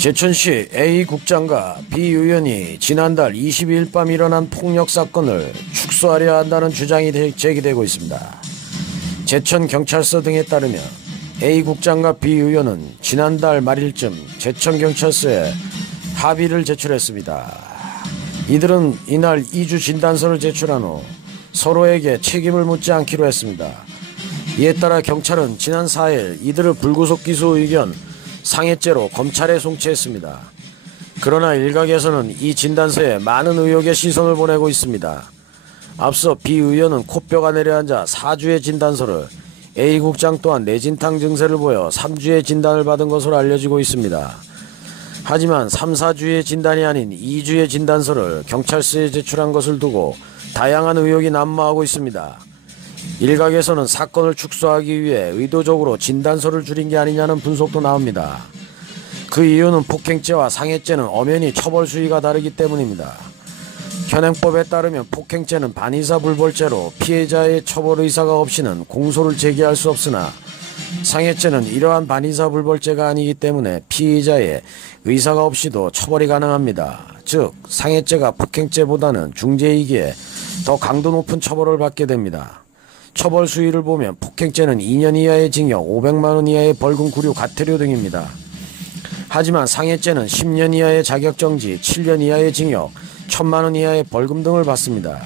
제천시 A 국장과 B 의원이 지난달 22일 밤 일어난 폭력 사건을 축소하려 한다는 주장이 제기되고 있습니다. 제천경찰서 등에 따르면 A 국장과 B 의원은 지난달 말일쯤 제천경찰서에 합의를 제출했습니다. 이들은 이날 2주 진단서를 제출한 후 서로에게 책임을 묻지 않기로 했습니다. 이에 따라 경찰은 지난 4일 이들을 불구속 기소 의견 상해죄로 검찰에 송치했습니다. 그러나 일각에서는 이 진단서에 많은 의혹의 시선을 보내고 있습니다. 앞서 B 의원은 코뼈가 내려앉아 4주의 진단서를, A 국장 또한 뇌진탕 증세를 보여 3주의 진단을 받은 것으로 알려지고 있습니다. 하지만 3, 4주의 진단이 아닌 2주의 진단서를 경찰서에 제출한 것을 두고 다양한 의혹이 난무하고 있습니다. 일각에서는 사건을 축소하기 위해 의도적으로 진단서를 줄인 게 아니냐는 분석도 나옵니다. 그 이유는 폭행죄와 상해죄는 엄연히 처벌 수위가 다르기 때문입니다. 현행법에 따르면 폭행죄는 반의사불벌죄로 피해자의 처벌 의사가 없이는 공소를 제기할 수 없으나 상해죄는 이러한 반의사불벌죄가 아니기 때문에 피해자의 의사가 없이도 처벌이 가능합니다. 즉 상해죄가 폭행죄보다는 중죄이기에 더 강도 높은 처벌을 받게 됩니다. 처벌 수위를 보면 폭행죄는 2년 이하의 징역, 500만원 이하의 벌금 구류, 과태료 등입니다. 하지만 상해죄는 10년 이하의 자격정지, 7년 이하의 징역, 1000만원 이하의 벌금 등을 받습니다.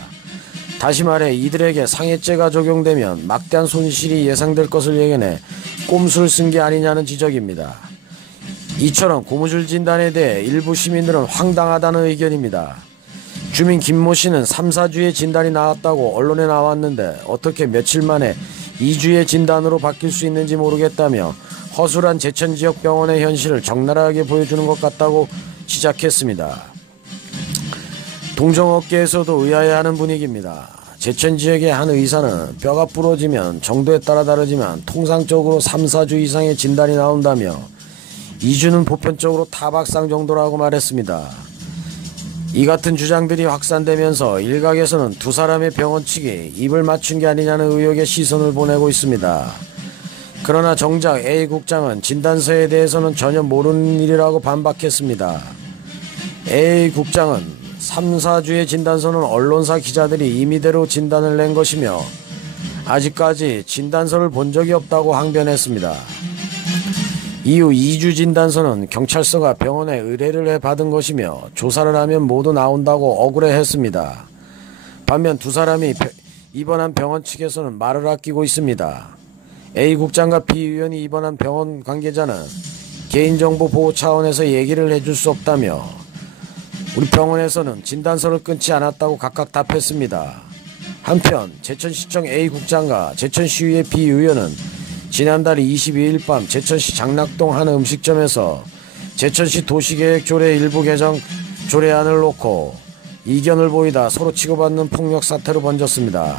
다시 말해 이들에게 상해죄가 적용되면 막대한 손실이 예상될 것을 예견해 꼼수를 쓴 게 아니냐는 지적입니다. 이처럼 고무줄 진단에 대해 일부 시민들은 황당하다는 의견입니다. 주민 김모 씨는 3, 4주의 진단이 나왔다고 언론에 나왔는데 어떻게 며칠 만에 2주의 진단으로 바뀔 수 있는지 모르겠다며 허술한 제천지역 병원의 현실을 적나라하게 보여주는 것 같다고 지적했습니다. 동종업계에서도 의아해하는 분위기입니다. 제천지역의 한 의사는 뼈가 부러지면 정도에 따라 다르지만 통상적으로 3, 4주 이상의 진단이 나온다며 2주는 보편적으로 타박상 정도라고 말했습니다. 이 같은 주장들이 확산되면서 일각에서는 두 사람의 병원 측이 입을 맞춘 게 아니냐는 의혹의 시선을 보내고 있습니다. 그러나 정작 A 국장은 진단서에 대해서는 전혀 모르는 일이라고 반박했습니다. A 국장은 3, 4주의 진단서는 언론사 기자들이 임의대로 진단을 낸 것이며 아직까지 진단서를 본 적이 없다고 항변했습니다. 이후 2주 진단서는 경찰서가 병원에 의뢰를 해 받은 것이며 조사를 하면 모두 나온다고 억울해했습니다. 반면 두 사람이 입원한 병원 측에서는 말을 아끼고 있습니다. A 국장과 B 의원이 입원한 병원 관계자는 개인정보 보호 차원에서 얘기를 해줄 수 없다며 우리 병원에서는 진단서를 끊지 않았다고 각각 답했습니다. 한편 제천시청 A 국장과 제천시의회 B 의원은 지난달 22일 밤 제천시 장락동 한 음식점에서 제천시 도시계획 조례 일부 개정 조례안을 놓고 이견을 보이다 서로 치고받는 폭력 사태로 번졌습니다.